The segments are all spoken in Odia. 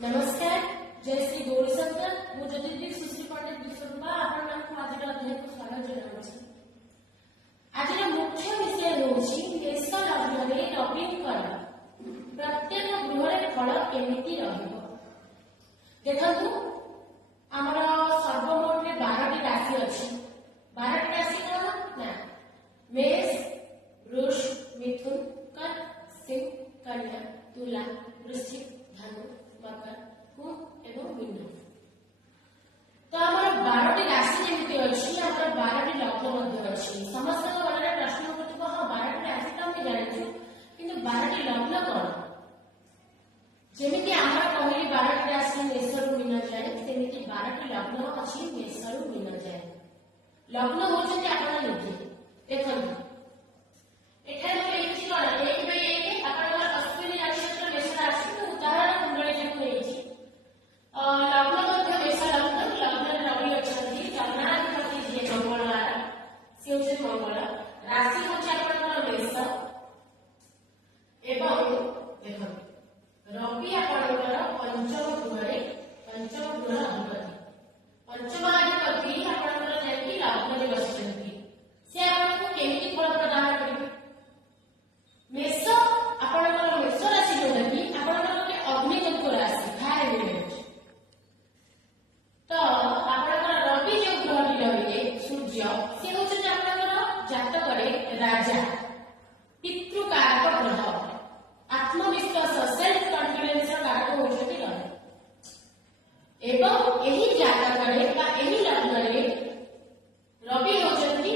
नमस्कार, जय श्री गौरी शंकर। मु ज्योतिर्विद सुश्री पंडित विश्वरूपा आपको आज अध्याय को स्वागत जनाऊँ। आज मुख्य विषय होची मेष लग्न रविंकर प्रत्येक गृह फल केमिति रहिबो। देखंतु हमर सर्वमोट 12टी राशि अछि। 12टी राशि कोन ना मेष, वृष, मिथुन, कर्क, सिंह, कन्या, तुला, वृश्चिक, धनु, मकर, कुंभ एवं मीन। तो हमर 12टी राशि जेमिति अछि, हमर 12टी लग्न मध्ये अछि। समस्त मनरे प्रश्न होतबो हां 12टी राशि त हम जानिछु, किंतु 12टी लग्न कोन? जेमिति हमर कहली 12टी राशि मेषरु मीन जाय, सेमिति 12टी लग्न अछि मेषरु मीन जाय। लग्न होछि आपण निजे देखंतु एठारे हम एछि कोन 1/1 आपण अश्विनी नक्षत्र मेष राशि को उदाहरण कुंडली जे होइछि। लग्न मध्ये मेष लग्न, लग्न रवि अछंती, लग्नाधिपति जे मंगलवार से होछि मंगल, राशि होछि आपण मेष एवं देखो रवि आपण पंचम गृह अधिपति। पंचम अधिपति आपण जेकी लग्न रे बसचंती से आपको केमिति फल प्रदान करिवे। मेष आपण मेष राशि जोडकी आपण अग्नि तत्व राशि फायर एलिमेंट। तो आपण रवि जो ग्रह रहिए सूर्य से होछ आपण जातक रे राजा, पितृकारक ग्रह, आत्मविश्वास सेल्फ कॉन्फिडेंस कारक होछती रहे। एवं एही जातक रे बा एही लग्न रे रवि होछती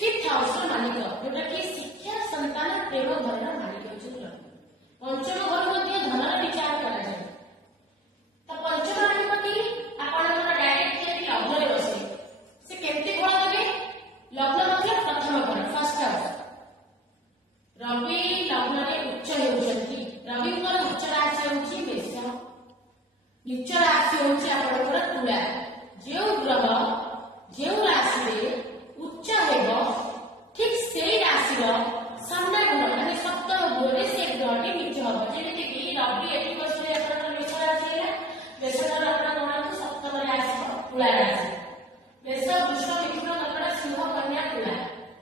5th हाउस रो मालिक, जोटा कि शिक्षा, संतान, प्रेम, धन मालिक होछती रहे। पंचम घर मध्ये धनर विचार करा जाय। तो पंचम अधिपति आपण डायरेक्ट जे लग्न रे बसे से केमती फल देबे। लग्न मतलब प्रथम घर फर्स्ट हाउस। रवि लग्न रे उच्च होछती, रवि को उच्च राशि होछि मेष, नीच राशि होछि आपण तुला। जेउ ग्रह जेउ राशि रे उच्च हेबो ठीक सेही राशि रो सामना ग्रह माने सप्तम ग्रह से ग्रहटी नीच हबो। जेमिति कि रवि एटी बसले आपण मेष राशि रे मेष रो आपण कोन सप्तम राशि तुला राशि, मेष, वृष, मिथुन, कर्क, सिंह, कन्या, तुला।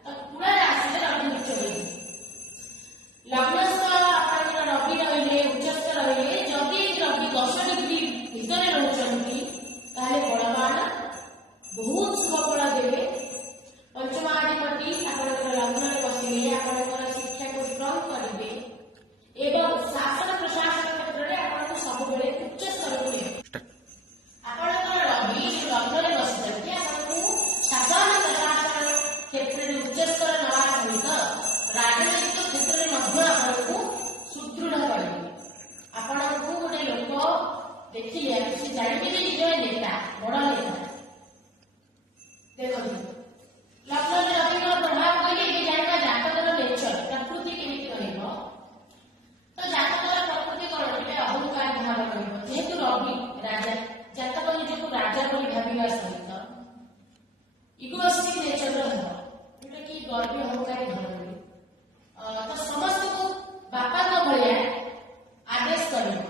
तो तुला राशि रे रवि नीच होई। लग्नस्थ आपण रवि रहिले उच्चस्थ रहिले जदि रवि 10 डिग्री भितरे रहउचंती ताले बड़बाण बहुत शुभ फल देवे। पंचमाधिपति आपण लग्न रे बसिले आपण शिक्षा को स्ट्रांग करिवे एवं शासन प्रशासन क्षेत्र रे आपण सब बेले उच्च स्तर को लेबे। आपण रवि लग्न रे बसिले आपण शासन प्रशासन क्षेत्र रे उच्च स्तर नवा सहित राजनीतिक क्षेत्र रे मध्य आपण सुदृढ़ करिवे। आपण को गोटे लोक देखिले से जानिबे जे निज नेता बड़ नेता। देखो लग्न रे रवि को प्रभाव कइले कि जानबा जातकर नेचर प्रकृति केमिति रहइबो। तो जातकर प्रकृति कोन अहंकार भाव रहइबो। जेहेतु रवि राजा, जातक निज को राजा बोली भाबिबा सहित इगोइस्टिक नेचर रहइबो, जेटा कि गर्वी अहंकारी धरइबो। तो समस्त को बापा को भलिया आदेश करिबो,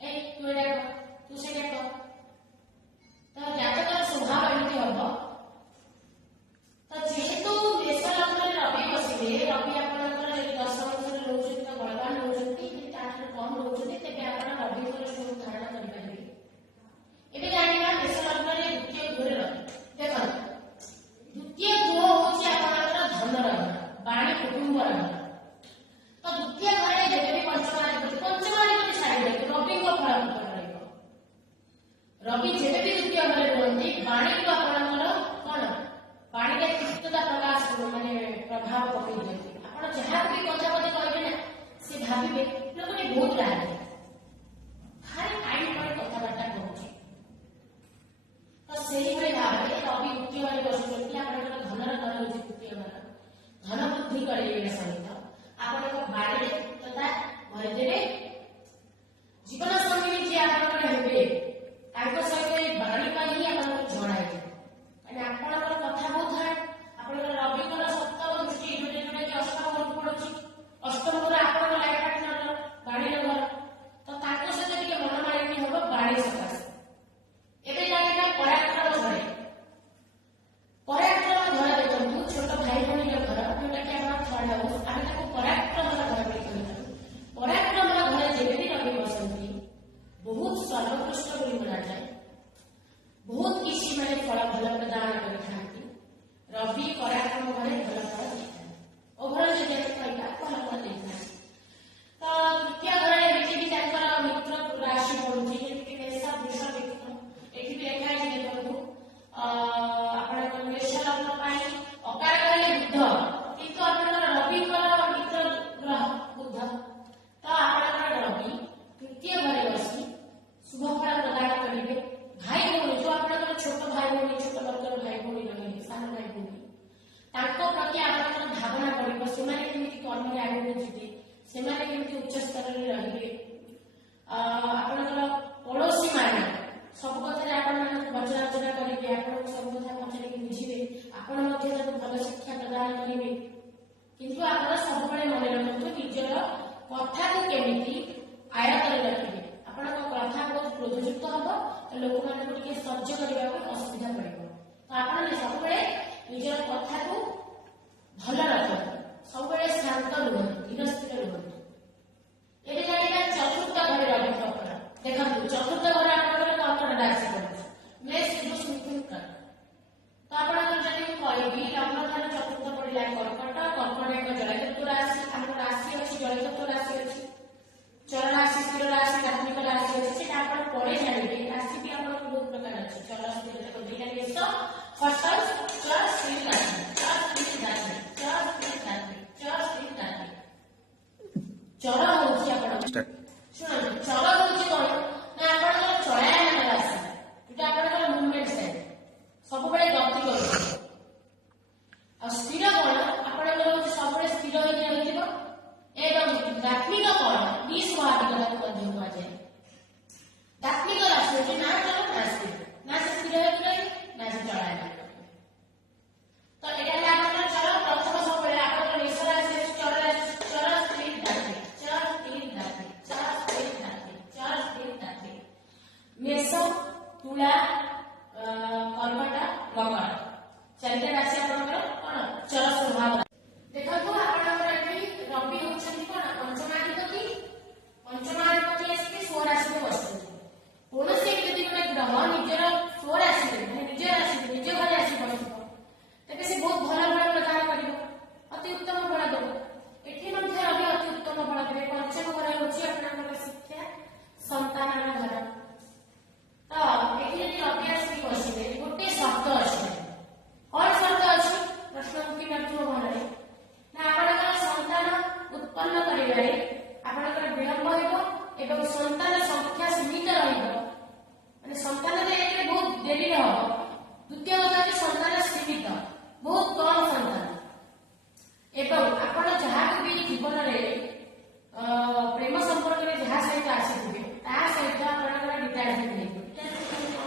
ए तू एटा तू सेटा कर। तो जातकर स्वभाव एमिति हबो। तो जेहेतु मेष लग्न रे रवि बसिले रवि आपनकर जे 10 वर्ष रे रहउछथि त बलवान रहउछथि, कि ताठर कम रहउछथि तेबे आपण रवि को स्वरूप धारण करि परिबे। एबे जानिबा मेष लग्न रे द्वितीय गृह रवि। देखो द्वितीय गृह होछि आपनकर धन रह, वाणी, कुटुंब रह। तो द्वितीय घरे जेबे भी पंचमाधिपति छाड़ी दे रवि को फल रहइबो। रवि जेबे भी द्वितीय घरे रहंती वाणी को आपनकर कोन पानी के तीक्ष्णता प्रकाश माने प्रभाव पकई देती। आपण जहाँ भी कथा कथि कहबे ना से भाबिबे लोकने बहुत रागे भारी टाइम पर कथाबार्ता करूची। तो सेही भली भाबे रवि द्वितीय घरे बसुचंती आपण धनर घर होची द्वितीय घर, धन वृद्धि करेबे सहित आपण बाड़ी तथा घर देबे जीवन संगी जे आपण हेबे ताको सहित बाड़ी पाई आपण जणाइबे। आपणकर कथा बहुत है। आपण रविकर सप्तम दृष्टि जोटे जोटे कि अष्टम घर पड़ुछि, अष्टम घर आपण लाइफ पार्टनर बाड़ी घर ସେମାନେ କେମିତି ଉଚ୍ଚ ସ୍ତରରେ ରହିବେ। ଆପଣଙ୍କର ପଡ଼ୋଶୀ ମାନେ ସବୁ କଥାରେ ଆପଣମାନଙ୍କୁ ପଚରାଉଚରା କରିବେ, ଆପଣଙ୍କୁ ସବୁ କଥା ପଚାରିକି ବୁଝିବେ, ଆପଣ ମଧ୍ୟ ତାଙ୍କୁ ଭଲ ଶିକ୍ଷା ପ୍ରଦାନ କରିବେ। କିନ୍ତୁ ଆପଣ ସବୁବେଳେ ମନେ ରଖନ୍ତୁ ନିଜର କଥାକୁ କେମିତି ଆୟତ୍ତରେ ରଖିବେ। ଆପଣଙ୍କ କଥା ବହୁତ କ୍ରୋଧଯୁକ୍ତ ହବ ତ ଲୋକମାନଙ୍କୁ ଟିକେ ସହ୍ୟ କରିବାକୁ ଅସୁବିଧା ପଡ଼ିବ। ତ ଆପଣ ସବୁବେଳେ ନିଜର କଥାକୁ ଭଲ ରଖନ୍ତୁ, ସବୁବେଳେ ଶାନ୍ତ ରୁହନ୍ତୁ, ଧୀର ସ୍ଥିର ରୁହନ୍ତୁ। ଏବେ ଜାଣିବା ଚତୁର୍ଥ ଘରେ ରବିଙ୍କ ଫଳ। ଦେଖନ୍ତୁ ଚତୁର୍ଥ ଘରେ ଆପଣଙ୍କର କର୍କଟ ରାଶି ପଡୁଛି, ମେଷ ଯୁବ ମିଥୁନ କର୍କଟ। ତ ଆପଣଙ୍କର ଯଦି ମୁଁ କହିବି ଲଗ୍ନ ଠାରୁ ଚତୁର୍ଥ ପଡ଼ିଲା କର୍କଟ, କର୍କଟ ଏକ ଜଳତତ୍ତ୍ୱ ରାଶି। ଆମର ରାଶି ଅଛି ଜଳତତ୍ତ୍ୱ ରାଶି ଅଛି, ଚର ରାଶି, ସ୍ଥିର ରାଶି, ତାତ୍ମିକ ରାଶି ଅଛି। ସେଟା ଆପଣ ପରେ ଜାଣିବେ। ରାଶି ବି ଆପଣଙ୍କର ବହୁତ ପ୍ରକାର ଅଛି, ଚର ସ୍ଥିର ଦୁଇଟା ମେଷ, ଫଷ୍ଟ ଚର ସ୍ଥିର ରାଶି, ଚର ସ୍ଥିର ରାଶି, ଚର ସ୍ଥିର ରାଶି, ଚର ସ୍ଥିର ରାଶି। ଚର ହଉଛି ଆପଣ ଶୁଣନ୍ତୁ, ଚର ହଉଛି କଣ ନା ଆପଣଙ୍କର ଚଳାୟମାନ ରାଶି, ଯୋଉଟା ଆପଣଙ୍କର ମୁଭମେଣ୍ଟ ସାଇଡ୍ ସବୁବେଳେ ଗତି କରୁଛି। ଆଉ ସ୍ଥିର କଣ ଆପଣଙ୍କର ହଉଛି ସବୁବେଳେ ସ୍ଥିର ହେଇକି ରହିଥିବ। ଏବଂ ଦାତ୍ମିକ କଣ ନିଃସ୍ୱାଭାବିକତାକୁ ମଧ୍ୟ କୁହାଯାଏ। ଦାତ୍ମିକ ରାଶି ହଉଛି ନା ଚଳ ନା ସ୍ଥିର, ନା ସେ ସ୍ଥିର ହେଇକି ରହିବେ ନା ସେ ଚଳାୟମାନ କରିବେ। ତ ଏଇଟା ହେଲା ଆପଣଙ୍କର ଚର। ପ୍ରଥମ ସବୁବେଳେ ଆପଣଙ୍କର ମେଷ ରାଶି ଚର ରାଶି, ଚର ସ୍ଥିର ଦାତ୍ମିକ, ଚର ସ୍ଥିର ଦାତ୍ମିକ, ଚର ସ୍ଥିର ଦାତ୍ମିକ, ଚର ସ୍ଥିର ଦାତ୍ମିକ। ମେଷ, ତୁଳା, କର୍କଟ, ମକର, ଚାରିଟା ରାଶି ଆପଣଙ୍କର କଣ ଚର ସ୍ୱଭାବ। ଦେଖନ୍ତୁ ଆପଣଙ୍କର ଏଠି ରବି ହଉଛନ୍ତି କଣ ପଞ୍ଚମାଧିପତି। ପଞ୍ଚମାଧିପତି ଆସିକି ସ୍ୱରାଶିରେ ବସୁଛନ୍ତି। କୌଣସି ଯଦି ଗୋଟେ ଗ୍ରହ ନିଜର ସ୍ୱରାଶିରେ ମାନେ ନିଜ ରାଶିରେ ନିଜ ଘରେ ଆସି ବସିବ ତେବେ ସେ ବହୁତ ଭଲ ଫଳ ପ୍ରଦାନ କରିବ, ଅତି ଉତ୍ତମ ଫଳ ଦେବ। ଏଠି ମଧ୍ୟ ରବି ଅତି ଉତ୍ତମ ଫଳ ଦେବେ। ପଞ୍ଚମ ଘର ହଉଛି ଆପଣଙ୍କର ଶିକ୍ଷା ସନ୍ତାନର ଘର। ତ ଏଠି ଯଦି ରବି ଆସିକି ବସିବେ ଗୋଟେ ସର୍ତ୍ତ ଅଛି। କଣ ସର୍ତ୍ତ ଅଛି ପ୍ରଶ୍ନ ଉଠି ପାରୁଥିବ ମନରେ ନା ଆପଣଙ୍କର ସନ୍ତାନ ଉତ୍ପନ୍ନ କରିବାରେ ଆପଣଙ୍କର ବିଳମ୍ବ ହେବ ଏବଂ ସନ୍ତାନ ସଂଖ୍ୟା ସୀମିତ ରହିବ। ମାନେ ସନ୍ତାନ ଦେହରେ ବହୁତ ଡେରିରେ ହବ। ଦ୍ୱିତୀୟ କଥା ହେଉଛି ସନ୍ତାନ ସୀମିତ, ବହୁତ କମ ସନ୍ତାନ। ଏବଂ ଆପଣ ଯାହାକୁ ବି ଜୀବନରେ ପ୍ରେମ ସମ୍ପର୍କରେ ଯାହା ସହିତ ଆସିଥିବେ ତାହା ସହିତ ଆପଣଙ୍କର ଡିଟାଚମେଣ୍ଟ ହେଇଯିବ।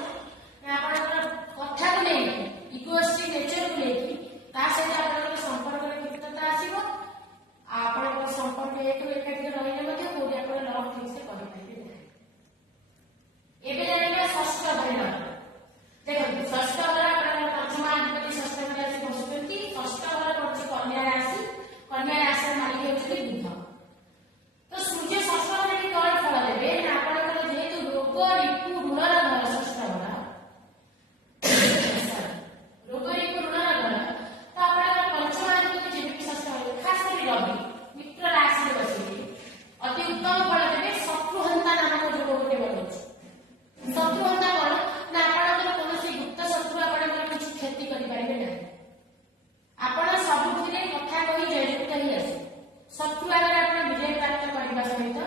ଆପଣଙ୍କର କଥାକୁ ନେଇକି ଇଗୋଇଷ୍ଟିକ୍ ନେଚରକୁ ନେଇକି ତା ସହିତ ଆପଣଙ୍କର ସମ୍ପର୍କରେ ତିକ୍ତତା ଆସିବ। ଆପଣଙ୍କର ସମ୍ପର୍କ ଏକାଠି ରହିଲେ ମଧ୍ୟ କୋଉଠି ଆପଣ ଲଭ୍ ଠିକ୍ ସେ କରିପାରିବେ ନାହିଁ। ଏବେ ଜାଣିବା ଷଷ୍ଠ ଘରେ ରବି। ଦେଖନ୍ତୁ ଷଷ୍ଠ ଘର ଆପଣଙ୍କର ପଞ୍ଚମାଧିପତି ଷଷ୍ଠ ଘରେ ଆସି ବସୁଛନ୍ତି। ଷଷ୍ଠ ଘର ପଡୁଛି କନ୍ୟା ରାଶି, କନ୍ୟା ରାଶିର ମାଲିକ ହେଉଛନ୍ତି ବୁଧ। ତ ସୂର୍ଯ୍ୟ ଷଷ୍ଠ ଘରେ କଣ ଫଳ ଦେବେ ନା ଆପଣଙ୍କର ଯେହେତୁ ରୋଗ ରିପୁ ଋଣର ଘର ଷଷ୍ଠ ଘର, ରୋଗ ରିପୁ ଋଣର ଘର, ତ ଆପଣଙ୍କର ପଞ୍ଚମାଧିପତି ଯେମିତି ଷଷ୍ଠ ଘର ଖାସ କରି ରବି ମିତ୍ର ରାଶିରେ ବସିବେ ଅତି ଉତ୍ତମ ଫଳ ଦେବେ। ଶତ୍ରୁହନ୍ତା ନାମକ ଯୋଗ ଗୋଟେ ବନୁଛି। ଶତ୍ରୁହନ୍ତା କଣ ନା ଆପଣଙ୍କର କୌଣସି ଗୁପ୍ତ ଶତ୍ରୁ ଆପଣଙ୍କର କିଛି କ୍ଷତି କରିପାରିବେ ନାହିଁ। ଆପଣ ସବୁଥିରେ କଥା କହି ଜୟଯୁକ୍ତ ହିଁ ଆସିବେ। ଶତ୍ରୁ ଆଗରେ ଆପଣ ବିଜୟ ପ୍ରାପ୍ତ କରିବା ସହିତ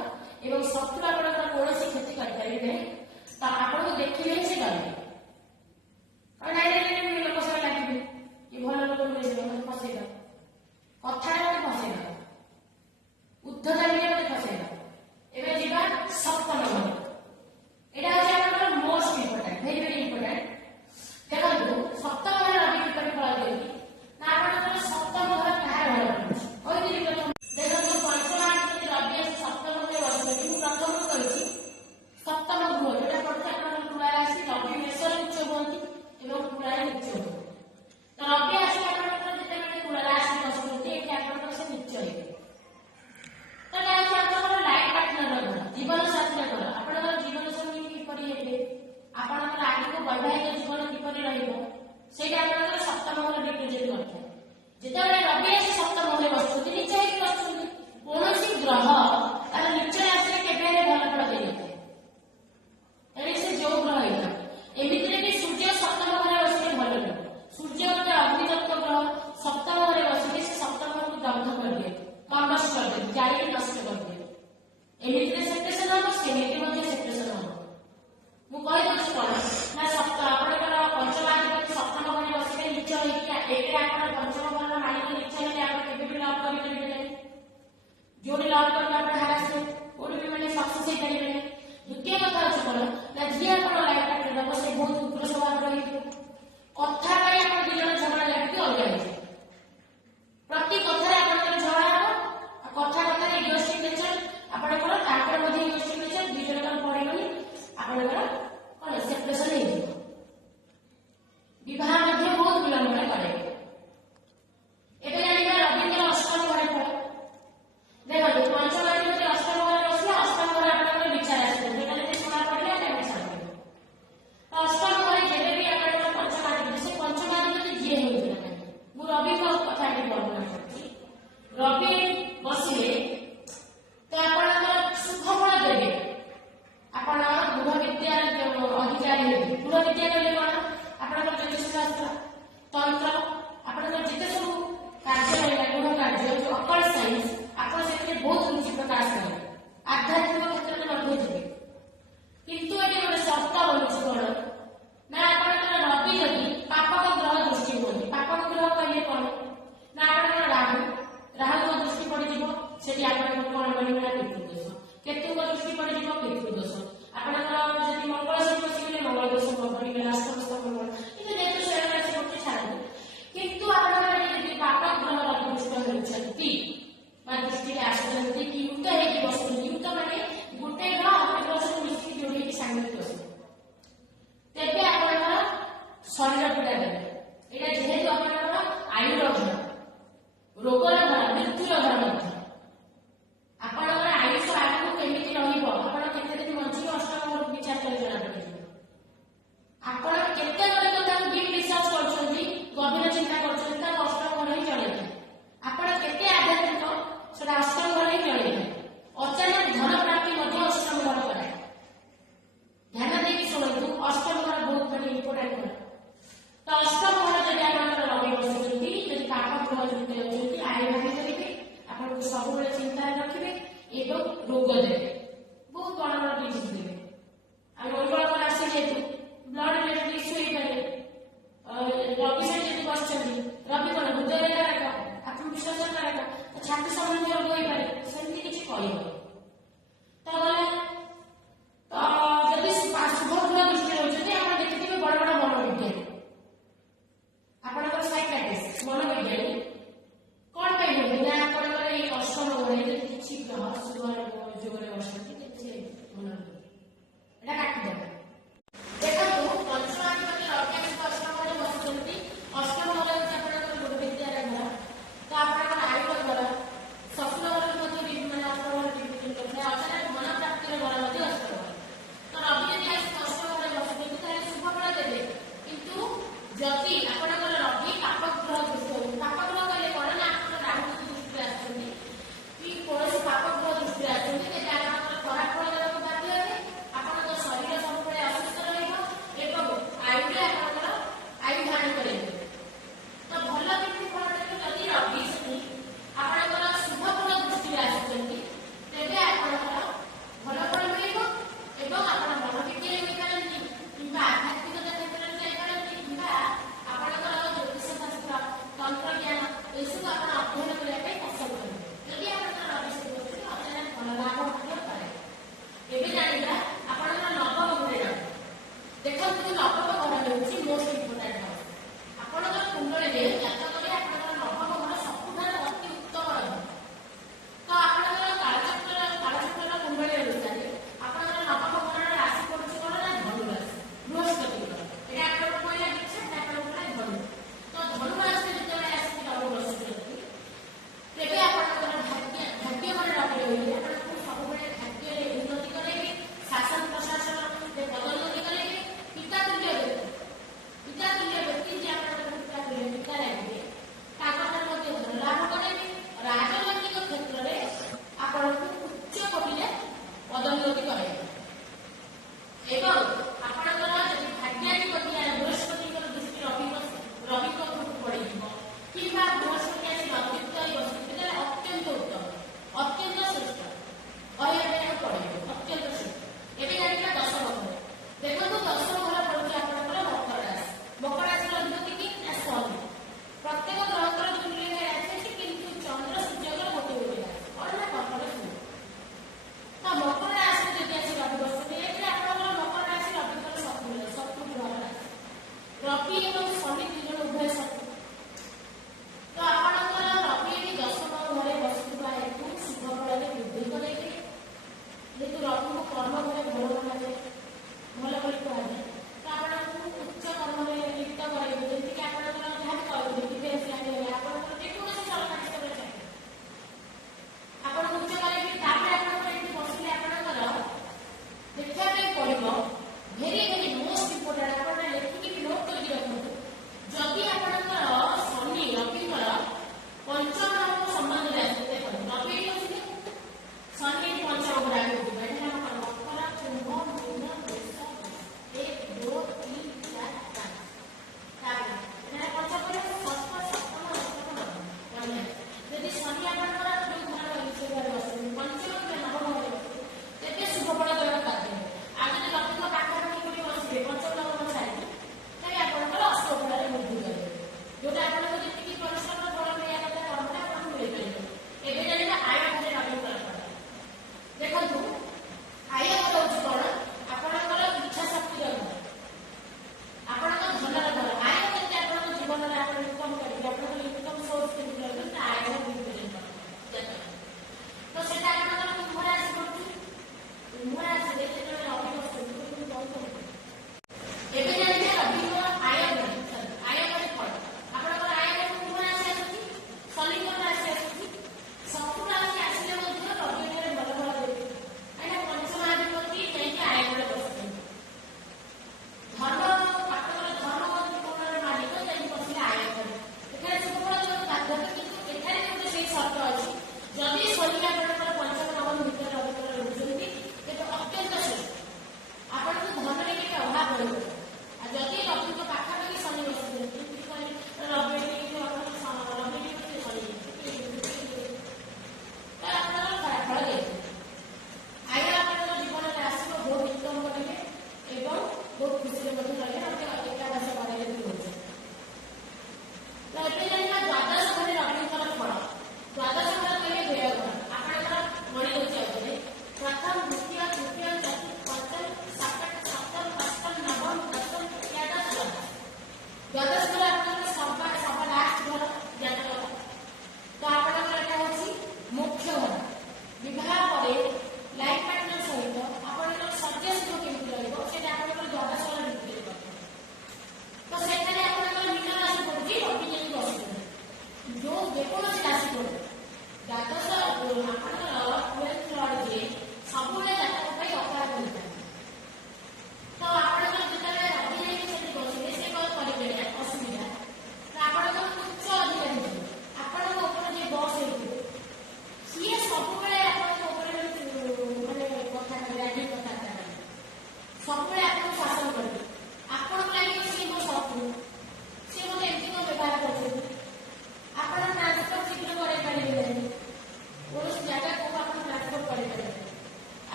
ଏବଂ ଶତ୍ରୁ ଆପଣଙ୍କର କୌଣସି କ୍ଷତି କରିପାରିବେ ନାହିଁ। କଣ ନା ଯିଏ ଆପଣ ଲାଇଫ ପାର୍ଟନର ହବ ସେ ବହୁତ ଉଗ୍ର ସ୍ୱଭାବର ହେଇଥିବ। କଥା ପାଇଁ ଆପଣ ଦି ଜଣ ଝଗଡ଼ା ଲାଗିକି ଅଲଗା ହେଇଯିବେ। ପ୍ରତି କଥାରେ ଆପଣଙ୍କର ଝଗଡ଼ା ହବ। ଆଉ କଥା କଥାରେ ଇଗୋଷ୍ଟିକ୍ ନେଚର ଆପଣଙ୍କର, ତାଙ୍କର ମଧ୍ୟ ଇଗୋଷ୍ଟିକ୍ ନେଚର, ଦୁଇ ଜଣଙ୍କର ପଡ଼ିବନି, ଆପଣଙ୍କର କଣ ସେପାରେସନ ହେଇଯିବ। ବିବାହ ମଧ୍ୟ ବହୁତ ବିଳମ୍ବରେ କରେ। ଏବେ ଜାଣିବା ରବିଙ୍କର ଅଷ୍ଟମ ଘରେ ଫଳ। ଦେଖନ୍ତୁ ପଞ୍ଚମ ଅଧିପତି ଅଷ୍ଟମ ଘରେ ବସିଲେ ଅଷ୍ଟମ ଘରେ ଆପଣଙ୍କର ବିଚାର ଆସିବ, ଯୋଉଟା ଯଦି ଶୁଣା ପଡ଼ିଲେ ଆପଣ ବିଚାର କରିବେ। ଅଷ୍ଟମ ଘରେ ଯେବେ ବି ଆପଣଙ୍କର ପଞ୍ଚମାଧିପତି, ସେ ପଞ୍ଚମାଧିପତି ଯିଏ ହେଉଥିଲା କାହିଁକି, ମୁଁ ରବିଙ୍କ କଥା ଏଠି ବର୍ଣ୍ଣନା କରୁଛି। ରବି ବସିଲେ ତ ଆପଣଙ୍କର ସୁଖ ଫଳ ଦେବେ। ଆପଣ ଗୃହ ବିଦ୍ୟା ଅଧିକାରୀ ହେବେ। ଗୃହ ବିଦ୍ୟା କହିଲେ କଣ? ଆପଣଙ୍କର ଜ୍ୟୋତିଷ ଶାସ୍ତ୍ର, ତନ୍ତ୍ର, ଆପଣଙ୍କର ଯେତେ ସବୁ କାର୍ଯ୍ୟ ରହିଲା ଗୃହ କାର୍ଯ୍ୟ, ଯୋଉ ଅକଲ୍ଟ ସାଇନ୍ସ, ଆପଣ ସେଥିରେ ବହୁତ ରୁଚି ପ୍ରକାଶ କରିବେ। ଆଧ୍ୟାତ୍ମିକ କ୍ଷେତ୍ରରେ ମଧ୍ୟ ଯିବେ। କିନ୍ତୁ ଏଠି ଗୋଟେ ସର୍ତ୍ତ ରହୁଛି କଣ ନା ଆପଣଙ୍କର ରବି ଯଦି ପାପକ ଗ୍ରହ ଦୃଷ୍ଟି ହୁଅନ୍ତି। ପାପକ ଗ୍ରହ କହିଲେ କଣ ନା ଆପଣଙ୍କର ରାହୁଙ୍କ ଦୃଷ୍ଟି ପଡ଼ିଯିବ, ସେଠି ଆପଣଙ୍କର କଣ କରିବ ନା ପିତୃଦୋଷ। କେତୁଙ୍କ ଦୃଷ୍ଟି ପଡ଼ିଯିବ, ପିତୃଦୋଷ। ଆପଣଙ୍କର ଯଦି ମଙ୍ଗଳ ସେଠି ବସିଗଲେ ମଙ୍ଗଳ ଦୋଷ ପଡ଼ିଗଲା, ଅଷ୍ଟମସ୍ଥ ମଙ୍ଗଳ। କିନ୍ତୁ ଯେହେତୁ ସେଗୁଡ଼ା ଅଛି ଗୋଟେ ଛାଡ଼ନ୍ତୁ, କିନ୍ତୁ ଆପଣଙ୍କର ଯଦି ପାପ ଗ୍ରହ ରବିଦୃଷ୍ଟ ହେଉଛନ୍ତି ବା ଦୃଷ୍ଟିରେ ଆସୁଛନ୍ତି କି ୟୁକ୍ତ ହେଇକି ବସୁଛନ୍ତି, ୟୁକ୍ତ ମାନେ ଗୋଟେ ଗ୍ରହ ଗୋଟେ ଗ୍ରହ ସହିତ ମିଶିକି ଯୋଡ଼ିକି ସାଙ୍ଗରେ ବସୁଛନ୍ତି, ତେବେ ଆପଣଙ୍କର ଶରୀର ପୀଡ଼ା ଦେବେ। ଏଇଟା ଯେହେତୁ ଆପଣଙ୍କର ଆୟୁର ଘର, ରୋଗର ଘର, ମୃତ୍ୟୁର ଘର ମଧ୍ୟ। ଆପଣଙ୍କର ଆୟୁଷ ଆଗକୁ କେମିତି ରହିବ, ଆପଣ କେତେ ଦିନ ବଞ୍ଚିବେ, ଅଷ୍ଟମ ଘରକୁ ବିଚାର କରି ଜଣାପଡ଼ିଯିବ। ଆପଣ କେତେ ଗୁଡ଼ିକ ତାକୁ ଡିପ୍ ରିସର୍ଚ୍ଚ କରୁଛନ୍ତି, ଗଭୀର ଚିନ୍ତା କରୁଛନ୍ତି, ତାକୁ ଅଷ୍ଟମ ଘର ହିଁ ଜଣେଇଥାଏ। ଆପଣ କେତେ ଆଧ୍ୟାତ୍ମିକ, ସେଟା ଅଷ୍ଟମ ଘର ହିଁ ଜଣେଇଥାଏ। ଅଚାନକ ଧନ ପ୍ରାପ୍ତି ମଧ୍ୟ ଅଷ୍ଟମ ଘର କରାଏ। ଧ୍ୟାନ ଦେଇକି ଶୁଣନ୍ତୁ, ଅଷ୍ଟମ ଘର ବହୁତ ମାନେ ଇମ୍ପୋର୍ଟାଣ୍ଟ ଘର। ତ ଅଷ୍ଟମ ଘର ଯଦି ଆପଣଙ୍କର ରବି ବସୁଛନ୍ତି, ଯଦି ପାପ ଗ୍ରହ ଯୁକ୍ତ ହେଉଛନ୍ତି, ଆୟ ଭାଗି କରିବେ, ଆପଣଙ୍କୁ ସବୁବେଳେ ଚିନ୍ତାରେ ରଖିବେ ଏବଂ ରୋଗ ଦେବେ, ବହୁତ ବଡ଼ ବଡ଼ ଡିଜିଜ୍ ଦେବେ। ଆଉ ମଙ୍ଗଳଙ୍କ ରାଶି ଯେହେତୁ ବ୍ଲଡ ରିଲେଟେଡ୍ ଇସ୍ୟୁ ହେଇପାରେ। ରବି ସେଠି ଯଦି ବସିଛନ୍ତି, ରବି କଣ ହୃଦୟରେ କାରକ, ଆତ୍ମବିଶ୍ୱାସ କାରକ, ଛାତି ସମ୍ବନ୍ଧୀୟ ରୋଗ ହେଇପାରେ, ସେମିତି କିଛି କହିବନି। ତ ଗଲା ଯଦି ଶୁଭ ଗ୍ରହ ଦୃଷ୍ଟି ରହୁଛନ୍ତି, ଆପଣ ଦେଖିଥିବେ ବଡ଼ ବଡ଼ ମନୋବିଜ୍ଞାନୀ, ଆପଣଙ୍କର ସାଇକାଟ୍ରିଷ୍ଟ, ମନୋବିଜ୍ଞାନୀ କଣ ପାଇଁ ହୁଅନ୍ତି ନା ଆପଣଙ୍କର ଏଇ ଅଷ୍ଟମ ଘରେ ଯଦି କିଛି ଗ୍ରହ ଶୁଭ ଯୋଗରେ ବସନ୍ତି, କିଛି ମନ ଏଇଟା କାଟିଦେବେ। ଦେଖନ୍ତୁ ପଞ୍ଚମାଧିପତି ରବି ଅଷ୍ଟମ ଘରେ ବସୁଛନ୍ତି। ଅଷ୍ଟମ ଘର ହେଉଛି ଆପଣଙ୍କର ଗୃହ ବିଦ୍ୟାର ଘର, ତ ଆପଣଙ୍କର ଆୟୁର ଘର, ଶ୍ୱଶୁର ଘର ମଧ୍ୟ ମାନେ ଅଷ୍ଟମ ଘର ରିପ୍ରେଜେଣ୍ଟ କରିଥାଏ। ଅଚାନକ ଧନ ପ୍ରାପ୍ତିର ଘର ମଧ୍ୟ ଅଷ୍ଟମ ଘର। ତ ରବି ଯଦି ଆସି ଅଷ୍ଟମ ଘରେ ବସୁଛନ୍ତି ତାହେଲେ ଶୁଭ ଫଳ ଦେବେ। କିନ୍ତୁ ଯଦି ଆପଣଙ୍କର ରବି ପାପ ଗ୍ରହ ଦୃଷ୍ଟି ହଉଛି, ପାପ ଗ୍ରହ କହିଲେ କଣ ନା ଆପଣ ରାହୁ ଦୃଷ୍ଟିରେ ଆସୁଛନ୍ତି କି କୌଣସି ପାପ ଗ୍ରହ ଦୃଷ୍ଟିରେ ଆସୁଛନ୍ତି, ତେବେ ଆପଣଙ୍କର ଖରାପ ଫଳ ଦେବାକୁ ବାଧ୍ୟ ହେବେ। ଆପଣଙ୍କ ଶରୀର ସବୁବେଳେ ଅସୁସ୍ଥ ରହିବ ଏବଂ ଆୟୁରେ ଆପଣଙ୍କର ଆୟୁ ହାନି କରିବେ। ତ ଭଲ କେମିତି ଫଳ ଦେବେ? ଯଦି ରବି ସେଠି ଆପଣଙ୍କର ଶୁଭ ଫଳ ଦୃଷ୍ଟିରେ ଆସୁଛନ୍ତି, ତେବେ ଆପଣଙ୍କର ଭଲ ଫଳ ମିଳିବ ଏବଂ ଆପଣ ମନୋବିଜ୍ଞାନୀ ହୋଇପାରନ୍ତି କିମ୍ବା ଆଧ୍ୟାତ୍ମିକତା କ୍ଷେତ୍ରରେ ଯାଇପାରନ୍ତି କିମ୍ବା ଆପଣଙ୍କର ଜ୍ୟୋତିଷ ଶାସ୍ତ୍ର, ତନ୍ତ୍ର ଜ୍ଞାନ ଏସବୁ ଆପଣ ଅଧ୍ୟୟନ କରିବା ପାଇଁ ପସନ୍ଦ କରିବେ। ଯଦି ଆପଣଙ୍କର ରବି ସେଠି ବସୁଛନ୍ତି, ଅଚାନକ ଭଲ ଲାଭ ମଧ୍ୟ କରେ। ଏବେ ଜାଣିବା ଆପଣଙ୍କର ନବମ ଘରେ ରବି। ଦେଖନ୍ତୁ ନବମ ଘର ହେଉଛି ମୋଷ୍ଟ ଇମ୍ପୋର୍ଟାଣ୍ଟ ଘର। ଆପଣଙ୍କର କୁଣ୍ଡଳୀରେ ଜାତକରେ ଆପଣଙ୍କର ନବମ ଘର ସବୁଠାରୁ ଅତି ଉତ୍ତମ ରହିବ। ତ ଆପଣଙ୍କର କାଳଚକ୍ରର କୁଣ୍ଡଳୀ ଅନୁସାରେ ଆପଣଙ୍କର ନବମ ଘରର ରାଶି ପଡୁଛି କଣ ନା ଧନୁ ରାଶି, ବୃହସ୍ପତି ଗ୍ରହ। ଏଇଟା ଆପଣଙ୍କ କହିଲା କିଛି ଆପଣଙ୍କ କହିଲା ଧନୁ। ତ ଧନୁ ରାଶି ଯେତେବେଳେ ଆସିକି ରବି ବସୁଛନ୍ତି, ତେବେ ଆପଣଙ୍କର ଭାଗ୍ୟ ମାନେ ରବି ରହିଲେ ଆପଣଙ୍କୁ ସବୁବେଳେ ଭାଗ୍ୟରେ ଉନ୍ନତି କରାଇବେ, ଶାସନ ପ୍ରଶାସନରେ ପଦୋନ୍ନତି କରାଇବେ। ପିତାତୁଲ୍ୟ ବ୍ୟକ୍ତି ଯିଏ ଆପଣଙ୍କର ପିତାତୁଲ୍ୟ ପିତା ଲାଗିବେ, ତାଙ୍କଠାରୁ ମଧ୍ୟ ଧନ ଲାଭ କରାଇବେ। ରାଜନୈତିକ କ୍ଷେତ୍ରରେ ଆପଣଙ୍କୁ ଉଚ୍ଚ କୋଟିରେ ପଦୋନ୍ନତି କରାଇବେ ଏବଂ ଆପଣଙ୍କର ଯଦି ଭାଗ୍ୟାଧିପତି ବୃହସ୍ପତିଙ୍କର ଦୃଷ୍ଟି ରବିଙ୍କ ଉପରକୁ ପଡ଼ିଯିବ କିମ୍ବା ବୃହସ୍ପତି ଆସି ଅତିରିକ୍ତ ହୋଇ ବସୁଛନ୍ତି, ତାହେଲେ ଅତ୍ୟନ୍ତ ଉତ୍ତମ, ଅତ୍ୟନ୍ତ ଶ୍ରେଷ୍ଠ କହିବା ପାଇଁ ଆଉ ପଡ଼ିବ, ଅତ୍ୟନ୍ତ ଶ୍ରେଷ୍ଠ। ଏବେ ଜାଣିବା ଦଶମ ଘର। ଦେଖନ୍ତୁ ଦଶମ ଘର ପଡୁଛି ଆପଣଙ୍କର ମକର ରାଶି। ମକର ରାଶିର ଅଧିପତି କି ନା ଶନି। ପ୍ରତ୍ୟେକ ଗ୍ରହଙ୍କର ଦୁଇ ରାଶି ଅଛି, କିନ୍ତୁ ଚନ୍ଦ୍ର ସୂର୍ଯ୍ୟଙ୍କର ଗୋଟେ ରାଶି, କଣ ନା କର୍କଟ ଶୂନ୍ୟ। ତ ମକର ରାଶିରେ ଯଦି ଆସି ରବି ବସୁଛନ୍ତି, ଏଥିରେ ଆପଣଙ୍କର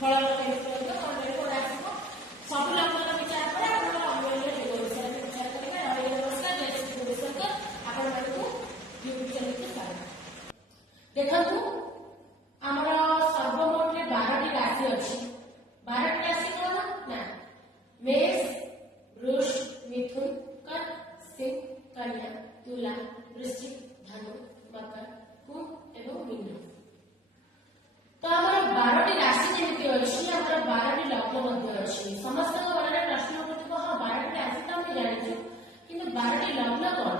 ଫଳର କେମିତି ରହିବ କଣ ରହିବ ଆସିବ ସବୁ ଲଗ୍ନର ବିଚାର ପରେ ଆପଣଙ୍କର ଅନ୍ୟ ଯୋଗ ବିଷୟରେ ବିଚାର କରିବା। ରହିଲେ ନମସ୍କାର, ଜୟ ଶ୍ରୀ ଗୁରୁଶଙ୍କର ଆପଣମାନଙ୍କୁ ୟୁଟ୍ୟୁବ ଚ୍ୟାନେଲକୁ ସ୍ୱାଗତ। ଦେଖନ୍ତୁ ଆମର ସର୍ବମୋଟରେ 12ଟି ରାଶି ଅଛି। 12ଟି ରାଶି କଣ ନା मेष, वृष, मिथुन, कर्क, सिंह, कन्या, तुला, वृश्चिक, धनु, मकर, कुंभ एवं मीन। तो आमर 12टी राशि जेमिति अछि आमर 12टी लग्न मध्ये अछि। समस्त मनरे प्रश्न उठुथिबो हा 12टी राशि तो हम जानिछु किंतु 12टी लग्न कोन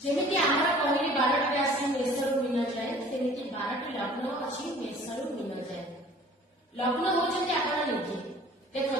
जेमिति आमर कहली 12टी राशि मेषरु मीन जाय सेमिति 12टी लग्न अछि मेषरु मीन जाय। लग्न होचंती आपण निजे देखो